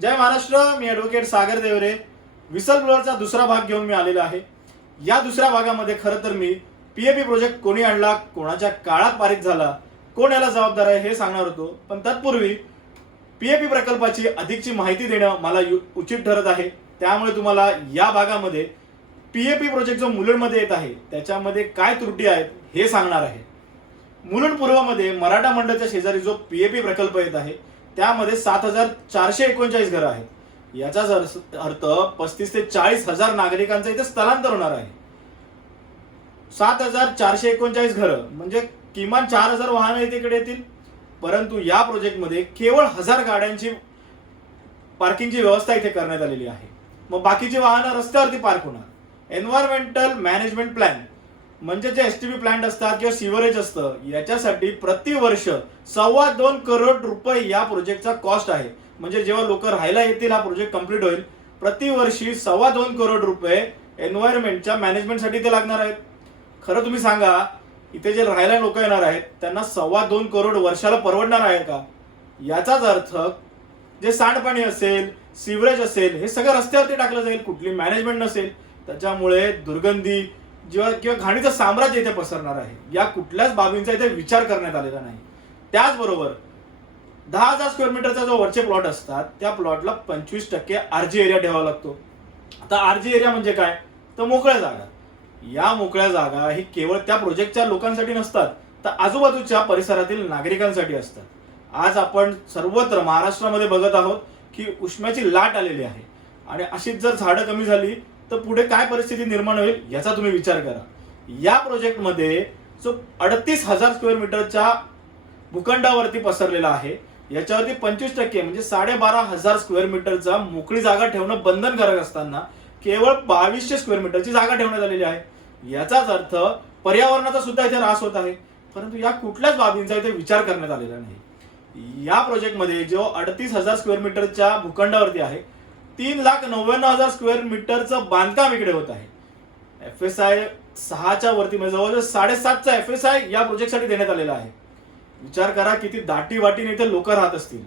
जय महाराष्ट्र. मी advocate सागर Deore. Whistle ब्लोअरचा दुसरा भाग घेऊन मी आलेला आहे. या दुसऱ्या भागामध्ये खरं तर मी पीएपी प्रोजेक्ट कोणी आणला, कोणाच्या काळात पारित झाला, कोण याला जबाबदार आहे हे सांगणार होतो. पण तत्पूर्वी पीएपी प्रकल्पाची अधिकची माहिती देणं मला उचित ठरत आहे. त्यामुळे तुम्हाला या भागामध्ये पीएपी प्रोजेक्ट जो मुलुंडमध्ये येत आहे त्याच्यामध्ये काय त्रुटी आहेत हे सांगणार आहे. मुलुंड पूर्वमध्ये मराठा मंडळाच्या शेजारी जो पीएपी प्रकल्प येत आहे त्यामध्ये 7,439 घरं आहेत. याचाच अर्थ 35 ते 40,000 नागरिकांचं इथे स्थलांतर होणार आहे. 7,439 घरं म्हणजे किमान 4,000 वाहनं इकडे येतील. परंतु या प्रोजेक्टमध्ये केवळ 1,000 गाड्यांची पार्किंगची व्यवस्था इथे करण्यात आलेली आहे. मग बाकीची वाहनं रस्त्यावरती पार्क होणार. एन्व्हायरमेंटल मॅनेजमेंट प्लॅन म्हणजे जे एसटीपी प्लांट असतात किंवा सिवरेज असतं याच्यासाठी प्रतिवर्ष 2.25 करोड रुपये या प्रोजेक्टचा कॉस्ट आहे. म्हणजे जेव्हा लोक राहायला येतील हा प्रोजेक्ट कंप्लीट होईल, प्रतिवर्षी 2.25 करोड रुपये एन्व्हायरमेंटच्या मॅनेजमेंटसाठी ते लागणार आहेत. खरं तुम्ही सांगा, इथे जे राहायला लोक येणार आहेत त्यांना 2.25 करोड वर्षाला परवडणार आहे का? याचाच अर्थ जे सांडपाणी असेल, सिवरेज असेल, हे सगळं रस्त्यावरती टाकलं जाईल. कुठली मॅनेजमेंट नसेल, त्याच्यामुळे दुर्गंधी किंवा घाणीचं साम्राज्य इथे पसरणार आहे. या कुठल्याच बाबींचा इथे विचार करण्यात आलेला नाही. त्याचबरोबर 10,000 स्क्वेअर मीटरचा जो वरचे प्लॉट असतात त्या प्लॉटला 25% आरजी एरिया ठेवावा लागतो. आता आरजी एरिया म्हणजे काय? तर मोकळ्या जागा. या मोकळ्या जागा ही केवळ त्या प्रोजेक्टच्या लोकांसाठी नसतात, तर आजूबाजूच्या परिसरातील नागरिकांसाठी असतात. आज आपण सर्वत्र महाराष्ट्रामध्ये बघत आहोत की उष्म्याची लाट आलेली आहे आणि अशीच जर झाडं कमी झाली तर पुढे काय परिस्थिती निर्माण होईल याचा तुम्ही विचार करा. या प्रोजेक्टमध्ये जो 38,000 स्क्वेअर मीटरच्या भूखंडावरती पसरलेला आहे याच्यावरती 25% म्हणजे 12,500 स्क्वेअर मीटरचा मोकळी जागा ठेवणं बंधनकारक असताना केवळ 2,200 स्क्वेअर मीटरची जागा ठेवण्यात आलेली आहे. याचाच अर्थ पर्यावरणाचा सुद्धा इथे ह्रास होत आहे. परंतु या कुठल्याच बाबींचा इथे विचार करण्यात आलेला नाही. या प्रोजेक्टमध्ये जो 38,000 स्क्वेअर मीटरच्या भूखंडावरती आहे 3,99,000 स्क्वेअर मीटरचं बांधकाम इकडे होत आहे. FSI 6च्या वरती म्हणजे जवळजवळ 7.5चा FSI या प्रोजेक्टसाठी देण्यात आलेला आहे. विचार करा किती दाटी वाटीने इथे लोक राहत असतील.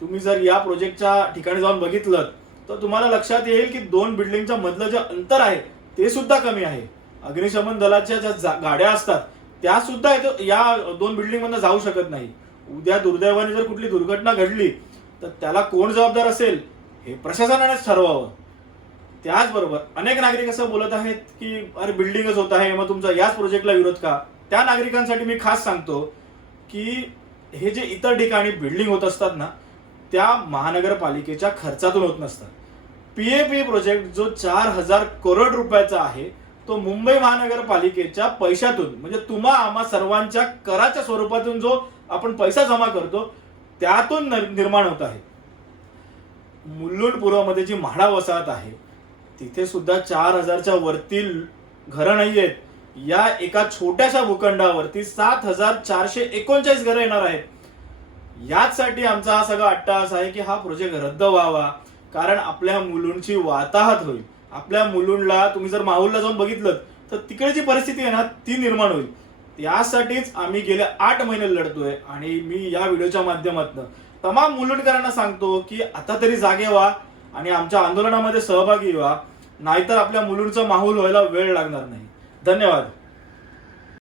तुम्ही जर या प्रोजेक्टच्या ठिकाणी जाऊन बघितलं तर तुम्हाला लक्षात येईल की 2 बिल्डिंगच्या मधलं जे अंतर आहे ते सुद्धा कमी आहे. अग्निशमन दलाच्या ज्या गाड्या असतात त्या सुद्धा या 2 बिल्डिंग मधून जाऊ शकत नाही. उद्या दुर्दैवाने जर कुठली दुर्घटना घडली तर त्याला कोण जबाबदार असेल हे प्रशासनानेच ठरवावं. त्याचबरोबर अनेक नागरिक असं बोलत आहेत की अरे बिल्डिंगच होत आहे, मग तुमचा याच प्रोजेक्टला विरोध का? त्या नागरिकांसाठी मी खास सांगतो की हे जे इतर ठिकाणी बिल्डिंग होत असतात ना त्या महानगरपालिकेच्या खर्चातून होत नसतात. पीएपी प्रोजेक्ट जो 4,000 करोड रुपयाचा आहे तो मुंबई महानगरपालिकेच्या पैशातून म्हणजे तुम्हा आम्हा सर्वांच्या कराच्या स्वरूपातून जो आपण पैसा जमा करतो त्यातून निर्माण होत आहे. मुलुंड पूर्वमध्ये जी म्हाडा वसाहत आहे तिथे सुद्धा 4,000च्या वरतील घरं नाही आहेत. या एका छोट्याशा भूखंडावरती 7,439 घरं येणार आहेत. याचसाठी आमचा हा सगळा अट्टाहास आहे की हा प्रोजेक्ट रद्द व्हावा, कारण आपल्या मुलुंडची वाताहत होईल. आपल्या मुलुंडला तुम्ही जर माहुलला जाऊन बघितलं तर तिकडची परिस्थिती आहे ना ती निर्माण होईल. यासाठीच आम्ही गेले 8 महिने लढतोय आणि मी या व्हिडिओच्या माध्यमातून तमाम मुलुंडकरांना सांगतो की आता तरी जागे व्हा आणि आमच्या आंदोलनामध्ये सहभागी व्हा, नाहीतर आपल्या मुलुंडचा माहोल व्हायला वेळ लागणार नाही. धन्यवाद.